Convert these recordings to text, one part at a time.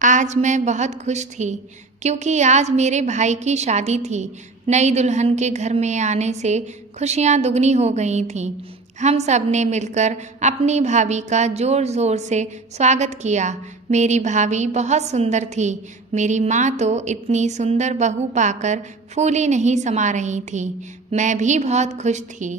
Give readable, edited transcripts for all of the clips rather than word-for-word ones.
आज मैं बहुत खुश थी क्योंकि आज मेरे भाई की शादी थी। नई दुल्हन के घर में आने से खुशियां दुगनी हो गई थीं। हम सब ने मिलकर अपनी भाभी का जोर जोर से स्वागत किया। मेरी भाभी बहुत सुंदर थी। मेरी माँ तो इतनी सुंदर बहू पाकर फूली नहीं समा रही थी। मैं भी बहुत खुश थी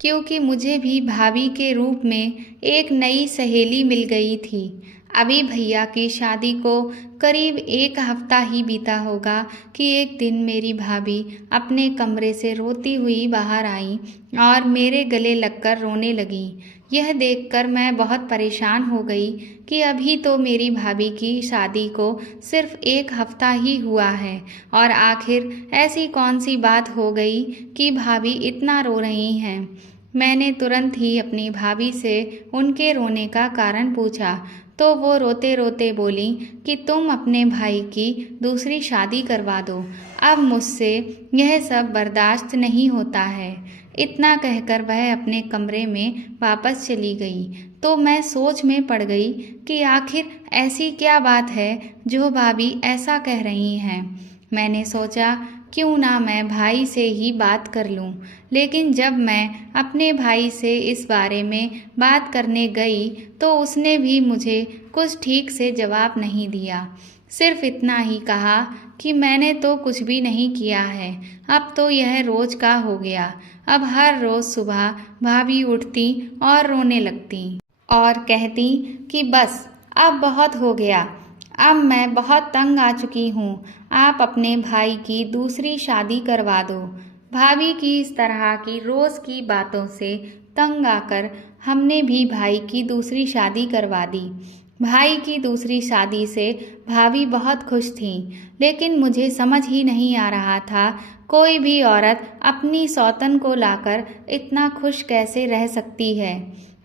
क्योंकि मुझे भी भाभी के रूप में एक नई सहेली मिल गई थी। अभी भैया की शादी को करीब एक हफ्ता ही बीता होगा कि एक दिन मेरी भाभी अपने कमरे से रोती हुई बाहर आई और मेरे गले लगकर रोने लगी। यह देखकर मैं बहुत परेशान हो गई कि अभी तो मेरी भाभी की शादी को सिर्फ एक हफ्ता ही हुआ है और आखिर ऐसी कौन सी बात हो गई कि भाभी इतना रो रही हैं। मैंने तुरंत ही अपनी भाभी से उनके रोने का कारण पूछा तो वो रोते रोते बोली कि तुम अपने भाई की दूसरी शादी करवा दो। अब मुझसे यह सब बर्दाश्त नहीं होता है। इतना कहकर वह अपने कमरे में वापस चली गई तो मैं सोच में पड़ गई कि आखिर ऐसी क्या बात है जो भाभी ऐसा कह रही हैं। मैंने सोचा क्यों ना मैं भाई से ही बात कर लूं, लेकिन जब मैं अपने भाई से इस बारे में बात करने गई तो उसने भी मुझे कुछ ठीक से जवाब नहीं दिया। सिर्फ इतना ही कहा कि मैंने तो कुछ भी नहीं किया है, अब तो यह रोज का हो गया। अब हर रोज सुबह भाभी उठती और रोने लगती और कहती कि बस अब बहुत हो गया, अब मैं बहुत तंग आ चुकी हूँ, आप अपने भाई की दूसरी शादी करवा दो। भाभी की इस तरह की रोज़ की बातों से तंग आकर हमने भी भाई की दूसरी शादी करवा दी। भाई की दूसरी शादी से भाभी बहुत खुश थी, लेकिन मुझे समझ ही नहीं आ रहा था कोई भी औरत अपनी सौतन को लाकर इतना खुश कैसे रह सकती है।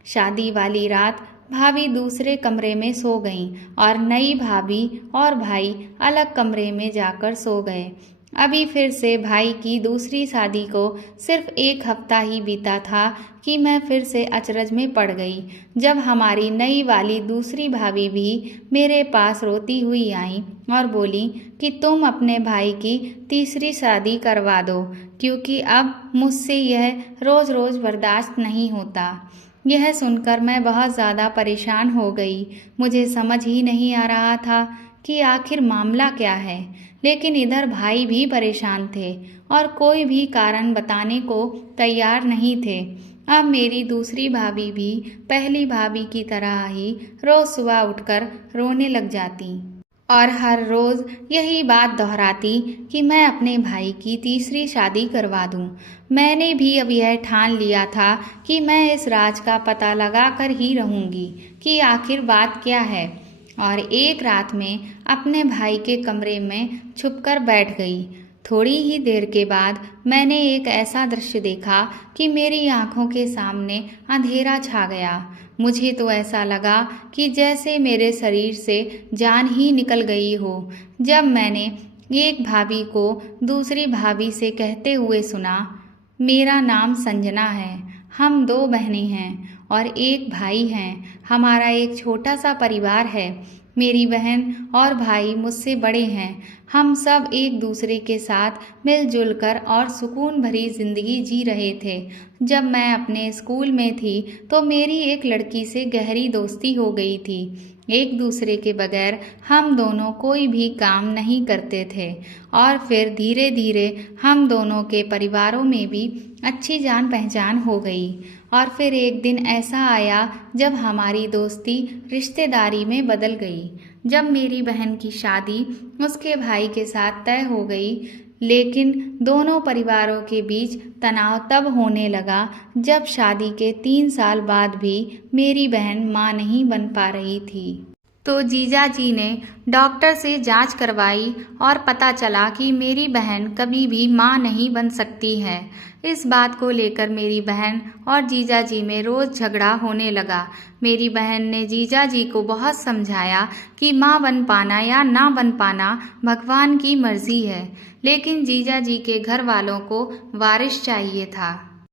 शादी वाली रात भाभी दूसरे कमरे में सो गईं और नई भाभी और भाई अलग कमरे में जाकर सो गए। अभी फिर से भाई की दूसरी शादी को सिर्फ एक हफ्ता ही बीता था कि मैं फिर से अचरज में पड़ गई जब हमारी नई वाली दूसरी भाभी भी मेरे पास रोती हुई आई और बोली कि तुम अपने भाई की तीसरी शादी करवा दो क्योंकि अब मुझसे यह रोज़ रोज़ बर्दाश्त नहीं होता। यह सुनकर मैं बहुत ज़्यादा परेशान हो गई। मुझे समझ ही नहीं आ रहा था कि आखिर मामला क्या है, लेकिन इधर भाई भी परेशान थे और कोई भी कारण बताने को तैयार नहीं थे। अब मेरी दूसरी भाभी भी पहली भाभी की तरह ही रोज़ सुबह उठकर रोने लग जाती और हर रोज़ यही बात दोहराती कि मैं अपने भाई की तीसरी शादी करवा दूं। मैंने भी अब यह ठान लिया था कि मैं इस राज का पता लगा कर ही रहूंगी कि आखिर बात क्या है, और एक रात में अपने भाई के कमरे में छुपकर बैठ गई। थोड़ी ही देर के बाद मैंने एक ऐसा दृश्य देखा कि मेरी आंखों के सामने अंधेरा छा गया। मुझे तो ऐसा लगा कि जैसे मेरे शरीर से जान ही निकल गई हो जब मैंने एक भाभी को दूसरी भाभी से कहते हुए सुना, मेरा नाम संजना है, हम दो बहनें हैं और एक भाई हैं, हमारा एक छोटा सा परिवार है। मेरी बहन और भाई मुझसे बड़े हैं। हम सब एक दूसरे के साथ मिलजुल कर और सुकून भरी जिंदगी जी रहे थे। जब मैं अपने स्कूल में थी तो मेरी एक लड़की से गहरी दोस्ती हो गई थी। एक दूसरे के बगैर हम दोनों कोई भी काम नहीं करते थे और फिर धीरे धीरे हम दोनों के परिवारों में भी अच्छी जान पहचान हो गई। और फिर एक दिन ऐसा आया जब हमारी दोस्ती रिश्तेदारी में बदल गई। जब मेरी बहन की शादी उसके भाई के साथ तय हो गई, लेकिन दोनों परिवारों के बीच तनाव तब होने लगा जब शादी के 3 साल बाद भी मेरी बहन मां नहीं बन पा रही थी। तो जीजा जी ने डॉक्टर से जांच करवाई और पता चला कि मेरी बहन कभी भी मां नहीं बन सकती है। इस बात को लेकर मेरी बहन और जीजा जी में रोज झगड़ा होने लगा। मेरी बहन ने जीजा जी को बहुत समझाया कि मां बन पाना या ना बन पाना भगवान की मर्जी है, लेकिन जीजा जी के घर वालों को वारिस चाहिए था।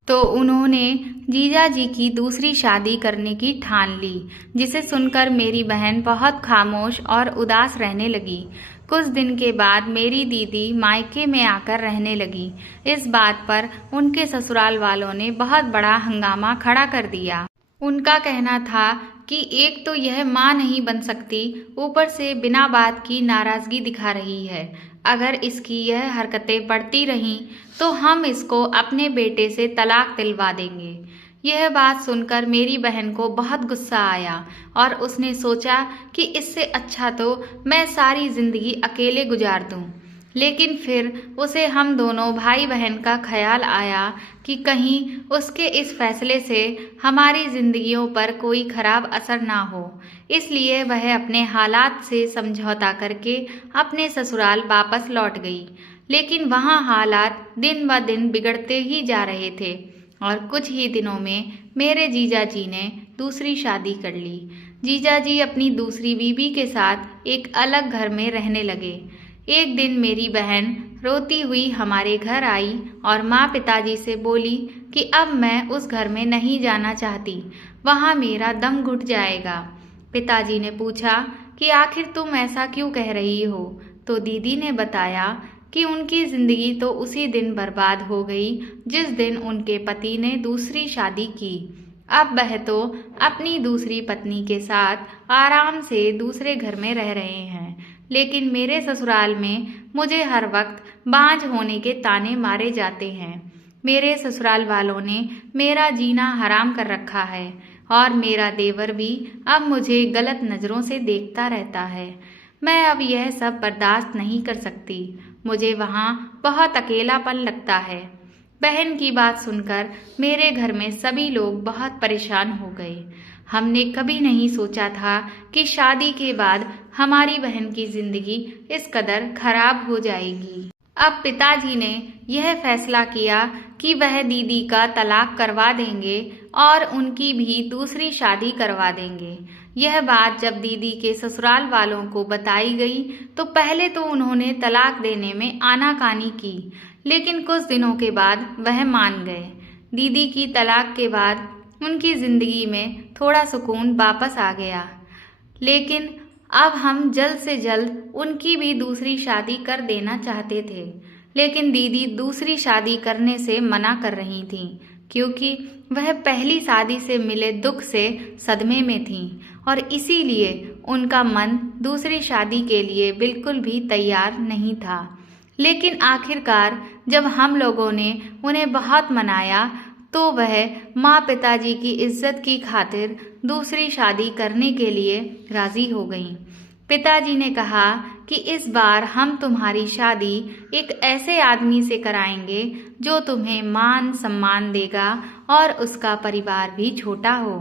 तो उन्होंने जीजा जी की दूसरी शादी करने की ठान ली, जिसे सुनकर मेरी बहन बहुत खामोश और उदास रहने लगी। कुछ दिन के बाद मेरी दीदी मायके में आकर रहने लगी। इस बात पर उनके ससुराल वालों ने बहुत बड़ा हंगामा खड़ा कर दिया। उनका कहना था कि एक तो यह माँ नहीं बन सकती, ऊपर से बिना बात की नाराजगी दिखा रही है। अगर इसकी यह हरकतें बढ़ती रहीं तो हम इसको अपने बेटे से तलाक दिलवा देंगे। यह बात सुनकर मेरी बहन को बहुत गुस्सा आया और उसने सोचा कि इससे अच्छा तो मैं सारी जिंदगी अकेले गुजार दूं। लेकिन फिर उसे हम दोनों भाई बहन का ख्याल आया कि कहीं उसके इस फैसले से हमारी जिंदगियों पर कोई खराब असर ना हो। इसलिए वह अपने हालात से समझौता करके अपने ससुराल वापस लौट गई। लेकिन वहाँ हालात दिन ब दिन बिगड़ते ही जा रहे थे और कुछ ही दिनों में मेरे जीजा जी ने दूसरी शादी कर ली। जीजा जी अपनी दूसरी बीवी के साथ एक अलग घर में रहने लगे। एक दिन मेरी बहन रोती हुई हमारे घर आई और माँ पिताजी से बोली कि अब मैं उस घर में नहीं जाना चाहती, वहाँ मेरा दम घुट जाएगा। पिताजी ने पूछा कि आखिर तुम ऐसा क्यों कह रही हो? तो दीदी ने बताया कि उनकी जिंदगी तो उसी दिन बर्बाद हो गई जिस दिन उनके पति ने दूसरी शादी की। अब वह तो अपनी दूसरी पत्नी के साथ आराम से दूसरे घर में रह रहे हैं, लेकिन मेरे ससुराल में मुझे हर वक्त बांझ होने के ताने मारे जाते हैं। मेरे ससुराल वालों ने मेरा जीना हराम कर रखा है और मेरा देवर भी अब मुझे गलत नज़रों से देखता रहता है। मैं अब यह सब बर्दाश्त नहीं कर सकती। मुझे वहाँ बहुत अकेलापन लगता है। बहन की बात सुनकर मेरे घर में सभी लोग बहुत परेशान हो गए। हमने कभी नहीं सोचा था कि शादी के बाद हमारी बहन की जिंदगी इस कदर खराब हो जाएगी। अब पिताजी ने यह फैसला किया कि वह दीदी का तलाक करवा देंगे और उनकी भी दूसरी शादी करवा देंगे। यह बात जब दीदी के ससुराल वालों को बताई गई तो पहले तो उन्होंने तलाक देने में आनाकानी की, लेकिन कुछ दिनों के बाद वह मान गए। दीदी की तलाक के बाद उनकी जिंदगी में थोड़ा सुकून वापस आ गया, लेकिन अब हम जल्द से जल्द उनकी भी दूसरी शादी कर देना चाहते थे। लेकिन दीदी दूसरी शादी करने से मना कर रही थीं, क्योंकि वह पहली शादी से मिले दुख से सदमे में थीं और इसीलिए उनका मन दूसरी शादी के लिए बिल्कुल भी तैयार नहीं था। लेकिन आखिरकार जब हम लोगों ने उन्हें बहुत मनाया तो वह माँ पिताजी की इज्जत की खातिर दूसरी शादी करने के लिए राजी हो गईं। पिताजी ने कहा कि इस बार हम तुम्हारी शादी एक ऐसे आदमी से कराएंगे जो तुम्हें मान सम्मान देगा और उसका परिवार भी छोटा हो,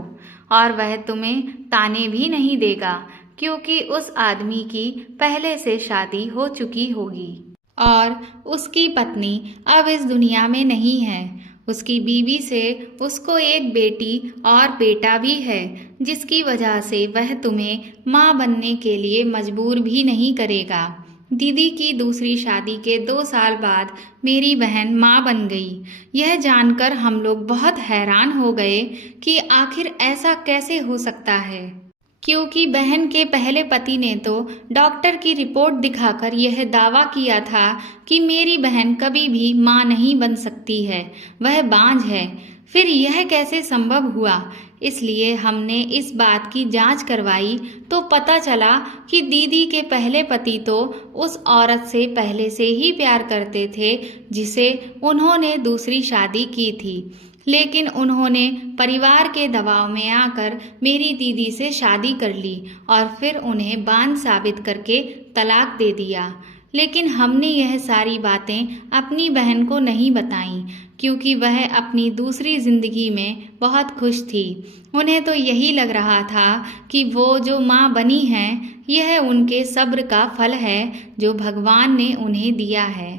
और वह तुम्हें ताने भी नहीं देगा क्योंकि उस आदमी की पहले से शादी हो चुकी होगी और उसकी पत्नी अब इस दुनिया में नहीं है। उसकी बीवी से उसको एक बेटी और बेटा भी है, जिसकी वजह से वह तुम्हें माँ बनने के लिए मजबूर भी नहीं करेगा। दीदी की दूसरी शादी के 2 साल बाद मेरी बहन माँ बन गई। यह जानकर हम लोग बहुत हैरान हो गए कि आखिर ऐसा कैसे हो सकता है, क्योंकि बहन के पहले पति ने तो डॉक्टर की रिपोर्ट दिखाकर यह दावा किया था कि मेरी बहन कभी भी मां नहीं बन सकती है, वह बांझ है। फिर यह कैसे संभव हुआ? इसलिए हमने इस बात की जांच करवाई तो पता चला कि दीदी के पहले पति तो उस औरत से पहले से ही प्यार करते थे जिसे उन्होंने दूसरी शादी की थी, लेकिन उन्होंने परिवार के दबाव में आकर मेरी दीदी से शादी कर ली और फिर उन्हें बांझ साबित करके तलाक दे दिया। लेकिन हमने यह सारी बातें अपनी बहन को नहीं बताईं, क्योंकि वह अपनी दूसरी जिंदगी में बहुत खुश थी। उन्हें तो यही लग रहा था कि वो जो माँ बनी हैं, यह उनके सब्र का फल है जो भगवान ने उन्हें दिया है।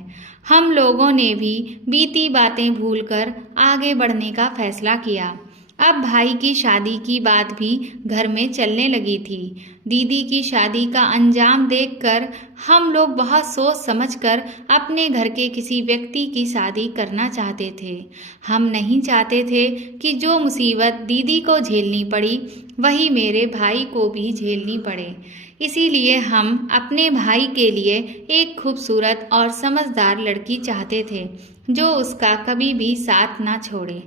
हम लोगों ने भी बीती बातें भूलकर आगे बढ़ने का फैसला किया। अब भाई की शादी की बात भी घर में चलने लगी थी। दीदी की शादी का अंजाम देखकर हम लोग बहुत सोच समझकर अपने घर के किसी व्यक्ति की शादी करना चाहते थे। हम नहीं चाहते थे कि जो मुसीबत दीदी को झेलनी पड़ी वही मेरे भाई को भी झेलनी पड़े। इसीलिए हम अपने भाई के लिए एक खूबसूरत और समझदार लड़की चाहते थे जो उसका कभी भी साथ ना छोड़े।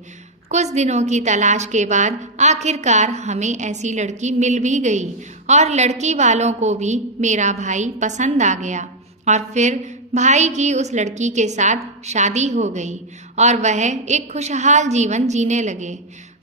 कुछ दिनों की तलाश के बाद आखिरकार हमें ऐसी लड़की मिल भी गई और लड़की वालों को भी मेरा भाई पसंद आ गया और फिर भाई की उस लड़की के साथ शादी हो गई और वह एक खुशहाल जीवन जीने लगे।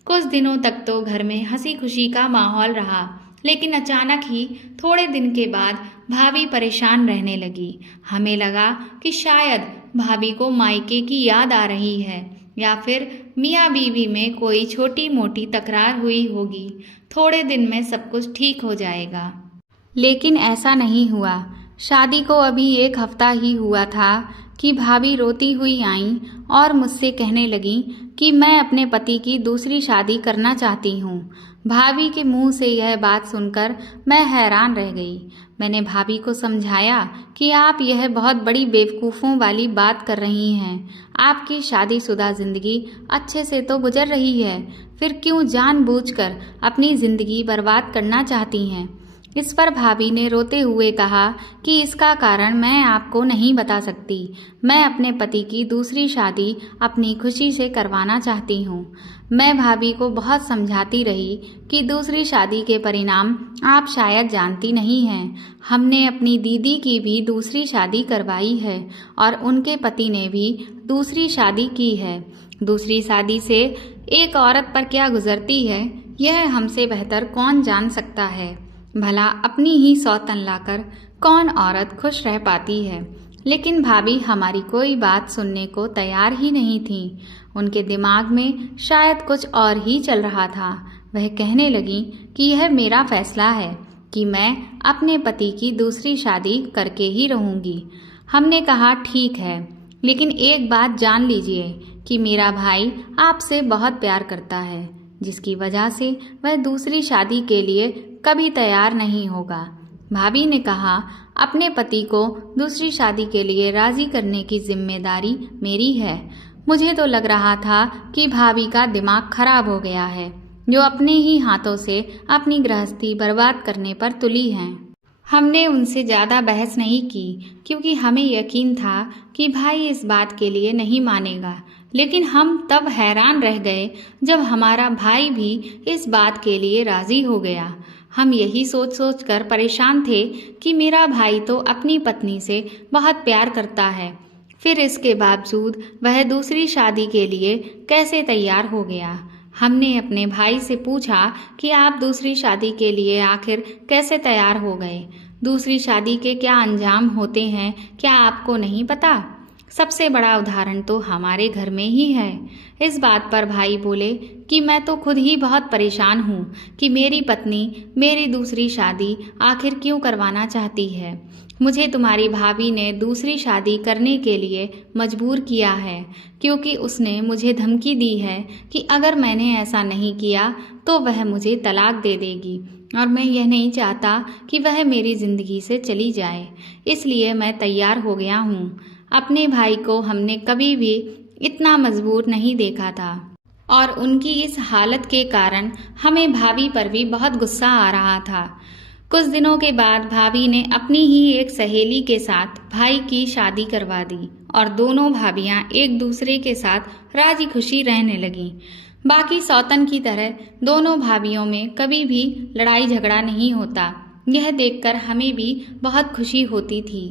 कुछ दिनों तक तो घर में हंसी खुशी का माहौल रहा, लेकिन अचानक ही थोड़े दिन के बाद भाभी परेशान रहने लगी। हमें लगा कि शायद भाभी को मायके की याद आ रही है या फिर मियाँ बीवी में कोई छोटी मोटी तकरार हुई होगी। थोड़े दिन में सब कुछ ठीक हो जाएगा। लेकिन ऐसा नहीं हुआ। शादी को अभी 1 हफ्ता ही हुआ था कि भाभी रोती हुई आईं और मुझसे कहने लगी कि मैं अपने पति की दूसरी शादी करना चाहती हूँ। भाभी के मुंह से यह बात सुनकर मैं हैरान रह गई। मैंने भाभी को समझाया कि आप यह बहुत बड़ी बेवकूफ़ों वाली बात कर रही हैं। आपकी शादीशुदा ज़िंदगी अच्छे से तो गुजर रही है, फिर क्यों जानबूझकर अपनी ज़िंदगी बर्बाद करना चाहती हैं। इस पर भाभी ने रोते हुए कहा कि इसका कारण मैं आपको नहीं बता सकती। मैं अपने पति की दूसरी शादी अपनी खुशी से करवाना चाहती हूँ। मैं भाभी को बहुत समझाती रही कि दूसरी शादी के परिणाम आप शायद जानती नहीं हैं। हमने अपनी दीदी की भी दूसरी शादी करवाई है और उनके पति ने भी दूसरी शादी की है। दूसरी शादी से एक औरत पर क्या गुजरती है, यह हमसे बेहतर कौन जान सकता है। भला अपनी ही सौतन लाकर कौन औरत खुश रह पाती है। लेकिन भाभी हमारी कोई बात सुनने को तैयार ही नहीं थी। उनके दिमाग में शायद कुछ और ही चल रहा था। वह कहने लगी कि यह मेरा फैसला है कि मैं अपने पति की दूसरी शादी करके ही रहूंगी। हमने कहा ठीक है, लेकिन एक बात जान लीजिए कि मेरा भाई आपसे बहुत प्यार करता है, जिसकी वजह से वह दूसरी शादी के लिए कभी तैयार नहीं होगा। भाभी ने कहा, अपने पति को दूसरी शादी के लिए राजी करने की जिम्मेदारी मेरी है। मुझे तो लग रहा था कि भाभी का दिमाग खराब हो गया है, जो अपने ही हाथों से अपनी गृहस्थी बर्बाद करने पर तुली हैं। हमने उनसे ज़्यादा बहस नहीं की क्योंकि हमें यकीन था कि भाई इस बात के लिए नहीं मानेगा। लेकिन हम तब हैरान रह गए जब हमारा भाई भी इस बात के लिए राज़ी हो गया। हम यही सोच सोच कर परेशान थे कि मेरा भाई तो अपनी पत्नी से बहुत प्यार करता है, फिर इसके बावजूद वह दूसरी शादी के लिए कैसे तैयार हो गया। हमने अपने भाई से पूछा कि आप दूसरी शादी के लिए आखिर कैसे तैयार हो गए। दूसरी शादी के क्या अंजाम होते हैं, क्या आपको नहीं पता? सबसे बड़ा उदाहरण तो हमारे घर में ही है। इस बात पर भाई बोले कि मैं तो खुद ही बहुत परेशान हूँ कि मेरी पत्नी मेरी दूसरी शादी आखिर क्यों करवाना चाहती है। मुझे तुम्हारी भाभी ने दूसरी शादी करने के लिए मजबूर किया है, क्योंकि उसने मुझे धमकी दी है कि अगर मैंने ऐसा नहीं किया तो वह मुझे तलाक दे देगी और मैं यह नहीं चाहता कि वह मेरी ज़िंदगी से चली जाए। इसलिए मैं तैयार हो गया हूँ। अपने भाई को हमने कभी भी इतना मजबूर नहीं देखा था और उनकी इस हालत के कारण हमें भाभी पर भी बहुत गुस्सा आ रहा था। कुछ दिनों के बाद भाभी ने अपनी ही एक सहेली के साथ भाई की शादी करवा दी और दोनों भाभियां एक दूसरे के साथ राजी खुशी रहने लगीं। बाकी सौतन की तरह दोनों भाभियों में कभी भी लड़ाई झगड़ा नहीं होता। यह देखकर हमें भी बहुत खुशी होती थी।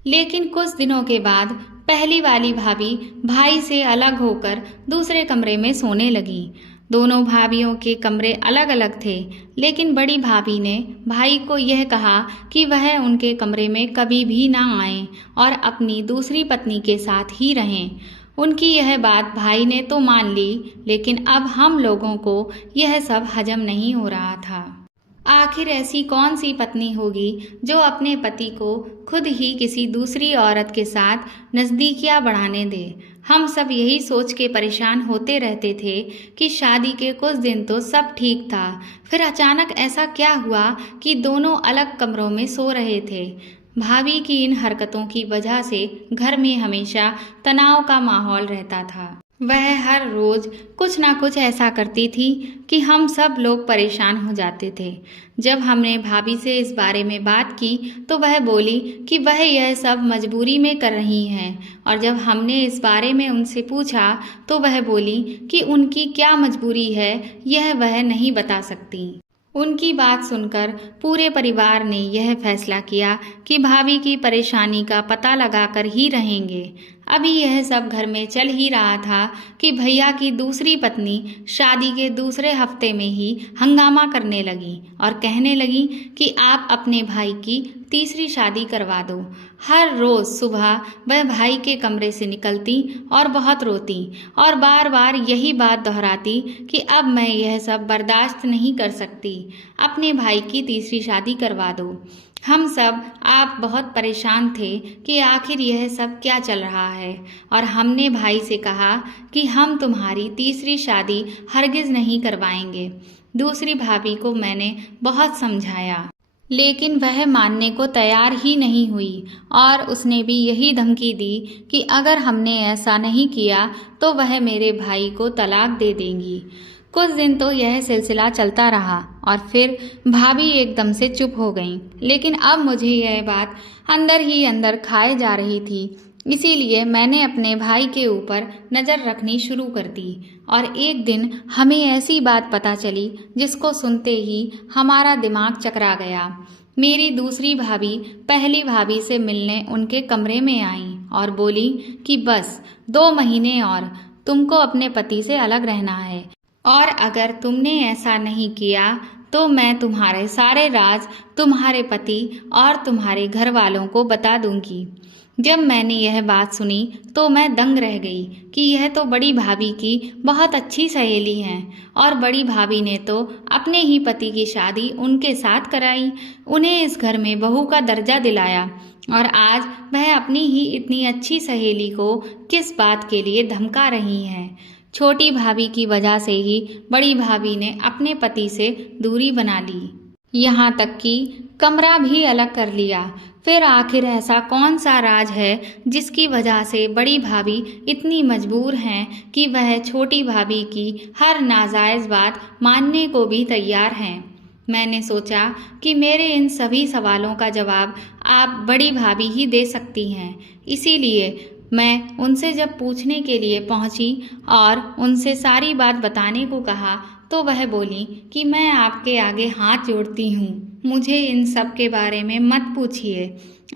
लेकिन कुछ दिनों के बाद पहली वाली भाभी भाई से अलग होकर दूसरे कमरे में सोने लगी। दोनों भाभियों के कमरे अलग अलग थे, लेकिन बड़ी भाभी ने भाई को यह कहा कि वह उनके कमरे में कभी भी ना आए और अपनी दूसरी पत्नी के साथ ही रहें। उनकी यह बात भाई ने तो मान ली, लेकिन अब हम लोगों को यह सब हजम नहीं हो रहा था। आखिर ऐसी कौन सी पत्नी होगी जो अपने पति को खुद ही किसी दूसरी औरत के साथ नज़दीकियां बढ़ाने दे। हम सब यही सोच के परेशान होते रहते थे कि शादी के कुछ दिन तो सब ठीक था, फिर अचानक ऐसा क्या हुआ कि दोनों अलग कमरों में सो रहे थे। भाभी की इन हरकतों की वजह से घर में हमेशा तनाव का माहौल रहता था। वह हर रोज कुछ ना कुछ ऐसा करती थी कि हम सब लोग परेशान हो जाते थे। जब हमने भाभी से इस बारे में बात की तो वह बोली कि वह यह सब मजबूरी में कर रही हैं, और जब हमने इस बारे में उनसे पूछा तो वह बोली कि उनकी क्या मजबूरी है यह वह नहीं बता सकती। उनकी बात सुनकर पूरे परिवार ने यह फैसला किया कि भाभी की परेशानी का पता लगाकर ही रहेंगे। अभी यह सब घर में चल ही रहा था कि भैया की दूसरी पत्नी शादी के दूसरे हफ्ते में ही हंगामा करने लगी और कहने लगी कि आप अपने भाई की तीसरी शादी करवा दो। हर रोज सुबह वह भाई के कमरे से निकलती और बहुत रोती और बार बार यही बात दोहराती कि अब मैं यह सब बर्दाश्त नहीं कर सकती, अपने भाई की तीसरी शादी करवा दो। हम सब आप बहुत परेशान थे कि आखिर यह सब क्या चल रहा है, और हमने भाई से कहा कि हम तुम्हारी तीसरी शादी हरगिज नहीं करवाएंगे। दूसरी भाभी को मैंने बहुत समझाया, लेकिन वह मानने को तैयार ही नहीं हुई और उसने भी यही धमकी दी कि अगर हमने ऐसा नहीं किया तो वह मेरे भाई को तलाक दे देंगी। कुछ दिन तो यह सिलसिला चलता रहा और फिर भाभी एकदम से चुप हो गईं, लेकिन अब मुझे यह बात अंदर ही अंदर खाए जा रही थी। इसीलिए मैंने अपने भाई के ऊपर नज़र रखनी शुरू कर दी और एक दिन हमें ऐसी बात पता चली जिसको सुनते ही हमारा दिमाग चकरा गया। मेरी दूसरी भाभी पहली भाभी से मिलने उनके कमरे में आई और बोली कि बस 2 महीने और तुमको अपने पति से अलग रहना है, और अगर तुमने ऐसा नहीं किया तो मैं तुम्हारे सारे राज तुम्हारे पति और तुम्हारे घर वालों को बता दूंगी। जब मैंने यह बात सुनी तो मैं दंग रह गई कि यह तो बड़ी भाभी की बहुत अच्छी सहेली हैं और बड़ी भाभी ने तो अपने ही पति की शादी उनके साथ कराई, उन्हें इस घर में बहू का दर्जा दिलाया, और आज वह अपनी ही इतनी अच्छी सहेली को किस बात के लिए धमका रही हैं। छोटी भाभी की वजह से ही बड़ी भाभी ने अपने पति से दूरी बना ली, यहाँ तक कि कमरा भी अलग कर लिया। फिर आखिर ऐसा कौन सा राज है जिसकी वजह से बड़ी भाभी इतनी मजबूर हैं कि वह छोटी भाभी की हर नाजायज़ बात मानने को भी तैयार हैं। मैंने सोचा कि मेरे इन सभी सवालों का जवाब आप बड़ी भाभी ही दे सकती हैं, इसीलिए मैं उनसे जब पूछने के लिए पहुंची और उनसे सारी बात बताने को कहा तो वह बोली कि मैं आपके आगे हाथ जोड़ती हूँ, मुझे इन सब के बारे में मत पूछिए।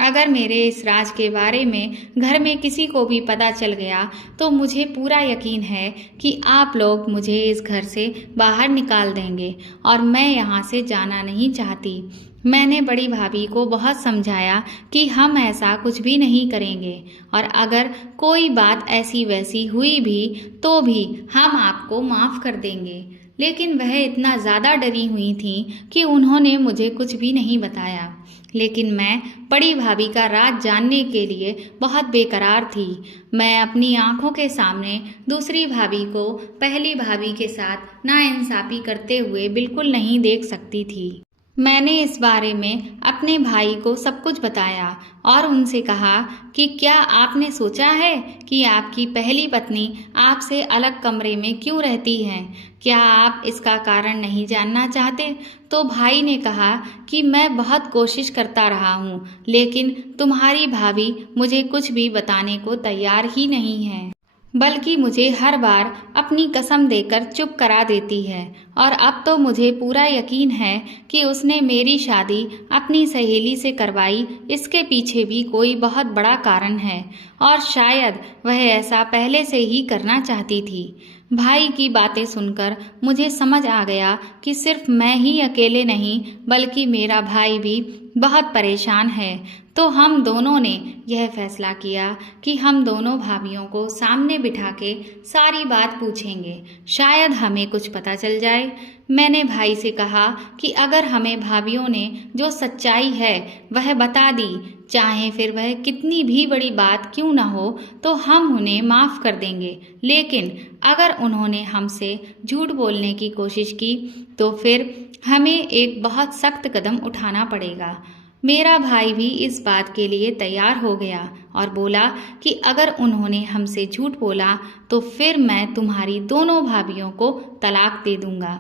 अगर मेरे इस राज के बारे में घर में किसी को भी पता चल गया तो मुझे पूरा यकीन है कि आप लोग मुझे इस घर से बाहर निकाल देंगे और मैं यहाँ से जाना नहीं चाहती। मैंने बड़ी भाभी को बहुत समझाया कि हम ऐसा कुछ भी नहीं करेंगे, और अगर कोई बात ऐसी वैसी हुई भी तो भी हम आपको माफ़ कर देंगे, लेकिन वह इतना ज़्यादा डरी हुई थी कि उन्होंने मुझे कुछ भी नहीं बताया। लेकिन मैं बड़ी भाभी का राज जानने के लिए बहुत बेकरार थी। मैं अपनी आंखों के सामने दूसरी भाभी को पहली भाभी के साथ नाइंसाफ़ी करते हुए बिल्कुल नहीं देख सकती थी। मैंने इस बारे में अपने भाई को सब कुछ बताया और उनसे कहा कि क्या आपने सोचा है कि आपकी पहली पत्नी आपसे अलग कमरे में क्यों रहती है? क्या आप इसका कारण नहीं जानना चाहते? तो भाई ने कहा कि मैं बहुत कोशिश करता रहा हूँ, लेकिन तुम्हारी भाभी मुझे कुछ भी बताने को तैयार ही नहीं है, बल्कि मुझे हर बार अपनी कसम देकर चुप करा देती है। और अब तो मुझे पूरा यकीन है कि उसने मेरी शादी अपनी सहेली से करवाई, इसके पीछे भी कोई बहुत बड़ा कारण है और शायद वह ऐसा पहले से ही करना चाहती थी। भाई की बातें सुनकर मुझे समझ आ गया कि सिर्फ मैं ही अकेले नहीं बल्कि मेरा भाई भी बहुत परेशान है। तो हम दोनों ने यह फैसला किया कि हम दोनों भाभियों को सामने बिठा के सारी बात पूछेंगे, शायद हमें कुछ पता चल जाए। मैंने भाई से कहा कि अगर हमें भाभियों ने जो सच्चाई है वह बता दी, चाहे फिर वह कितनी भी बड़ी बात क्यों न हो, तो हम उन्हें माफ़ कर देंगे। लेकिन अगर उन्होंने हमसे झूठ बोलने की कोशिश की तो फिर हमें एक बहुत सख्त कदम उठाना पड़ेगा। मेरा भाई भी इस बात के लिए तैयार हो गया और बोला कि अगर उन्होंने हमसे झूठ बोला तो फिर मैं तुम्हारी दोनों भाभियों को तलाक दे दूंगा।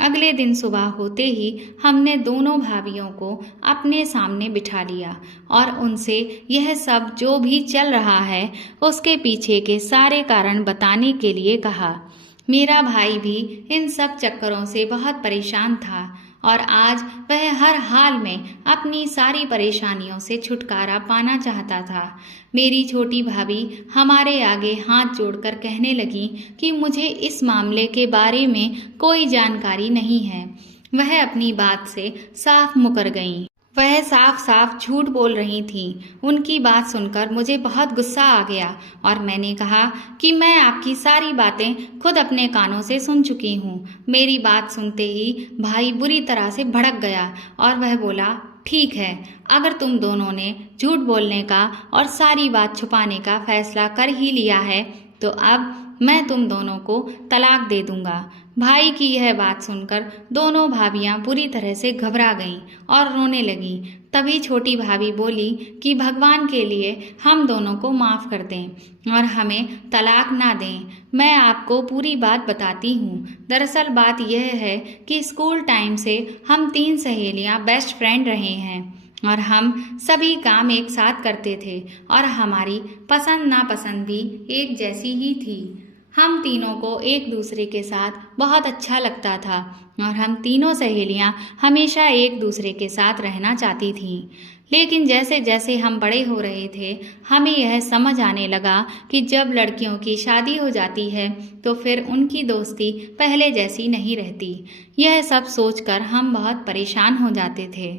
अगले दिन सुबह होते ही हमने दोनों भाभियों को अपने सामने बिठा लिया और उनसे यह सब जो भी चल रहा है उसके पीछे के सारे कारण बताने के लिए कहा। मेरा भाई भी इन सब चक्करों से बहुत परेशान था और आज वह हर हाल में अपनी सारी परेशानियों से छुटकारा पाना चाहता था। मेरी छोटी भाभी हमारे आगे हाथ जोड़कर कहने लगी कि मुझे इस मामले के बारे में कोई जानकारी नहीं है। वह अपनी बात से साफ मुकर गईं। वह साफ साफ झूठ बोल रही थीं। उनकी बात सुनकर मुझे बहुत गुस्सा आ गया और मैंने कहा कि मैं आपकी सारी बातें खुद अपने कानों से सुन चुकी हूँ। मेरी बात सुनते ही भाई बुरी तरह से भड़क गया और वह बोला, ठीक है, अगर तुम दोनों ने झूठ बोलने का और सारी बात छुपाने का फैसला कर ही लिया है तो अब मैं तुम दोनों को तलाक दे दूंगा। भाई की यह बात सुनकर दोनों भाभियां बुरी तरह से घबरा गईं और रोने लगीं। तभी छोटी भाभी बोली कि भगवान के लिए हम दोनों को माफ़ कर दें और हमें तलाक ना दें। मैं आपको पूरी बात बताती हूँ। दरअसल बात यह है कि स्कूल टाइम से हम 3 सहेलियाँ बेस्ट फ्रेंड रहे हैं और हम सभी काम एक साथ करते थे और हमारी पसंद नापसंद भी एक जैसी ही थी। हम तीनों को एक दूसरे के साथ बहुत अच्छा लगता था और हम तीनों सहेलियां हमेशा एक दूसरे के साथ रहना चाहती थीं। लेकिन जैसे जैसे हम बड़े हो रहे थे हमें यह समझ आने लगा कि जब लड़कियों की शादी हो जाती है तो फिर उनकी दोस्ती पहले जैसी नहीं रहती। यह सब सोचकर हम बहुत परेशान हो जाते थे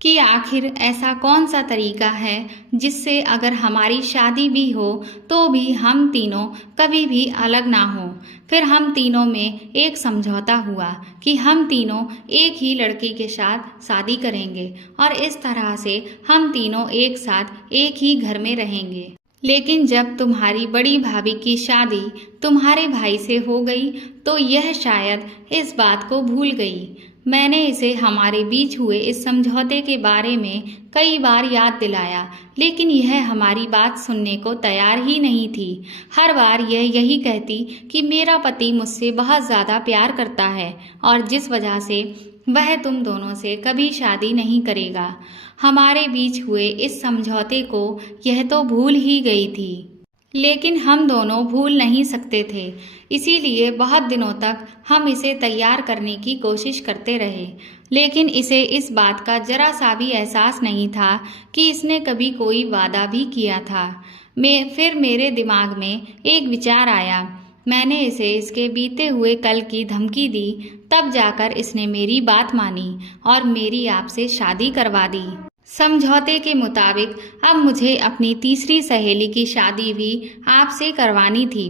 कि आखिर ऐसा कौन सा तरीका है जिससे अगर हमारी शादी भी हो तो भी हम तीनों कभी भी अलग ना हो। फिर हम तीनों में एक समझौता हुआ कि हम तीनों एक ही लड़के के साथ शादी करेंगे और इस तरह से हम तीनों एक साथ एक ही घर में रहेंगे। लेकिन जब तुम्हारी बड़ी भाभी की शादी तुम्हारे भाई से हो गई तो यह शायद इस बात को भूल गई। मैंने इसे हमारे बीच हुए इस समझौते के बारे में कई बार याद दिलाया, लेकिन यह हमारी बात सुनने को तैयार ही नहीं थी। हर बार यह यही कहती कि मेरा पति मुझसे बहुत ज़्यादा प्यार करता है और जिस वजह से वह तुम दोनों से कभी शादी नहीं करेगा। हमारे बीच हुए इस समझौते को यह तो भूल ही गई थी, लेकिन हम दोनों भूल नहीं सकते थे। इसीलिए बहुत दिनों तक हम इसे तैयार करने की कोशिश करते रहे, लेकिन इसे इस बात का जरा सा भी एहसास नहीं था कि इसने कभी कोई वादा भी किया था। फिर मेरे दिमाग में एक विचार आया। मैंने इसे इसके बीते हुए कल की धमकी दी, तब जाकर इसने मेरी बात मानी और मेरी आपसे शादी करवा दी। समझौते के मुताबिक अब मुझे अपनी तीसरी सहेली की शादी भी आपसे करवानी थी,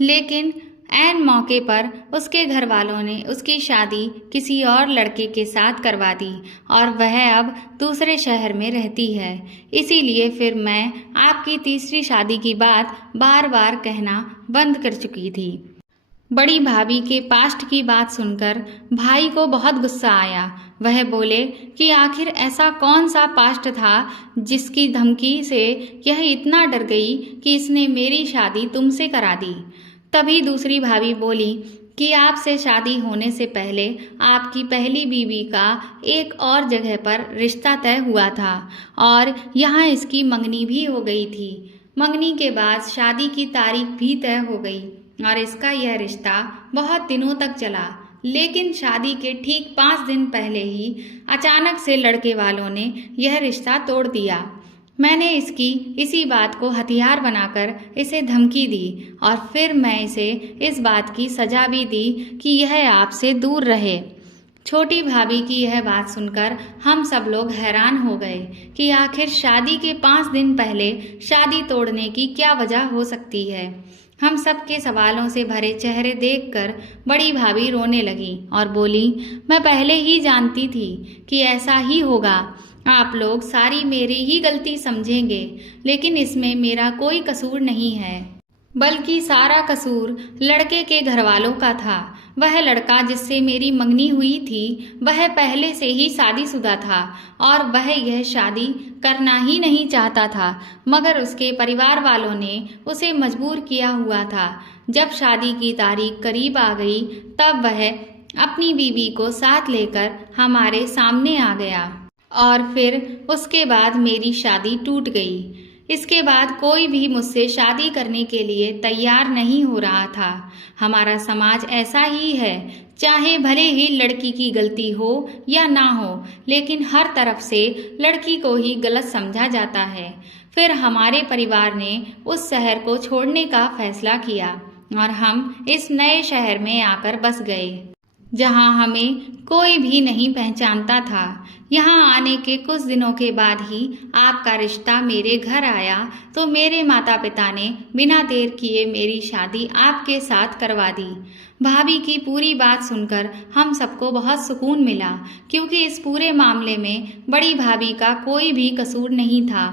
लेकिन ऐन मौके पर उसके घर वालों ने उसकी शादी किसी और लड़के के साथ करवा दी और वह अब दूसरे शहर में रहती है। इसीलिए फिर मैं आपकी तीसरी शादी की बात बार बार कहना बंद कर चुकी थी। बड़ी भाभी के पास्ट की बात सुनकर भाई को बहुत गुस्सा आया। वह बोले कि आखिर ऐसा कौन सा पास्ट था जिसकी धमकी से यह इतना डर गई कि इसने मेरी शादी तुमसे करा दी। तभी दूसरी भाभी बोली कि आपसे शादी होने से पहले आपकी पहली बीवी का एक और जगह पर रिश्ता तय हुआ था और यहाँ इसकी मंगनी भी हो गई थी। मंगनी के बाद शादी की तारीख भी तय हो गई और इसका यह रिश्ता बहुत दिनों तक चला। लेकिन शादी के ठीक 5 दिन पहले ही अचानक से लड़के वालों ने यह रिश्ता तोड़ दिया। मैंने इसकी इसी बात को हथियार बनाकर इसे धमकी दी और फिर मैं इसे इस बात की सजा भी दी कि यह आपसे दूर रहे। छोटी भाभी की यह बात सुनकर हम सब लोग हैरान हो गए कि आखिर शादी के 5 दिन पहले शादी तोड़ने की क्या वजह हो सकती है। हम सबके सवालों से भरे चेहरे देखकर बड़ी भाभी रोने लगी और बोली, मैं पहले ही जानती थी कि ऐसा ही होगा। आप लोग सारी मेरी ही गलती समझेंगे, लेकिन इसमें मेरा कोई कसूर नहीं है, बल्कि सारा कसूर लड़के के घरवालों का था। वह लड़का जिससे मेरी मंगनी हुई थी वह पहले से ही शादीशुदा था और वह यह शादी करना ही नहीं चाहता था, मगर उसके परिवार वालों ने उसे मजबूर किया हुआ था। जब शादी की तारीख करीब आ गई तब वह अपनी बीवी को साथ लेकर हमारे सामने आ गया और फिर उसके बाद मेरी शादी टूट गई। इसके बाद कोई भी मुझसे शादी करने के लिए तैयार नहीं हो रहा था। हमारा समाज ऐसा ही है, चाहे भले ही लड़की की गलती हो या ना हो, लेकिन हर तरफ से लड़की को ही गलत समझा जाता है। फिर हमारे परिवार ने उस शहर को छोड़ने का फैसला किया और हम इस नए शहर में आकर बस गए, जहां हमें कोई भी नहीं पहचानता था। यहाँ आने के कुछ दिनों के बाद ही आपका रिश्ता मेरे घर आया तो मेरे माता पिता ने बिना देर किए मेरी शादी आपके साथ करवा दी। भाभी की पूरी बात सुनकर हम सबको बहुत सुकून मिला, क्योंकि इस पूरे मामले में बड़ी भाभी का कोई भी कसूर नहीं था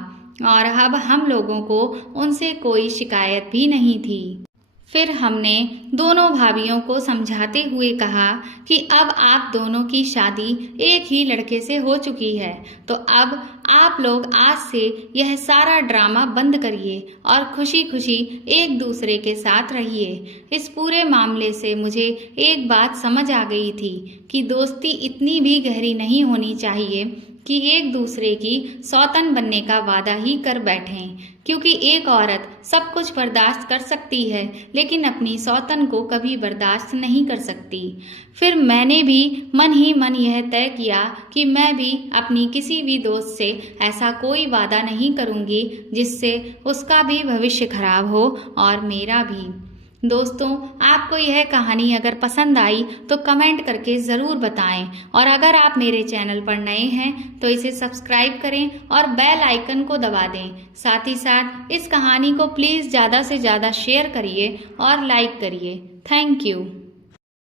और अब हम लोगों को उनसे कोई शिकायत भी नहीं थी। फिर हमने दोनों भाभियों को समझाते हुए कहा कि अब आप दोनों की शादी एक ही लड़के से हो चुकी है, तो अब आप लोग आज से यह सारा ड्रामा बंद करिए और खुशी खुशी एक दूसरे के साथ रहिए। इस पूरे मामले से मुझे एक बात समझ आ गई थी कि दोस्ती इतनी भी गहरी नहीं होनी चाहिए कि एक दूसरे की सौतन बनने का वादा ही कर बैठें, क्योंकि एक औरत सब कुछ बर्दाश्त कर सकती है लेकिन अपनी सौतन को कभी बर्दाश्त नहीं कर सकती। फिर मैंने भी मन ही मन यह तय किया कि मैं भी अपनी किसी भी दोस्त से ऐसा कोई वादा नहीं करूँगी जिससे उसका भी भविष्य खराब हो और मेरा भी। दोस्तों, आपको यह कहानी अगर पसंद आई तो कमेंट करके ज़रूर बताएं और अगर आप मेरे चैनल पर नए हैं तो इसे सब्सक्राइब करें और बेल आइकन को दबा दें। साथ ही साथ इस कहानी को प्लीज़ ज़्यादा से ज़्यादा शेयर करिए और लाइक करिए। Thank you.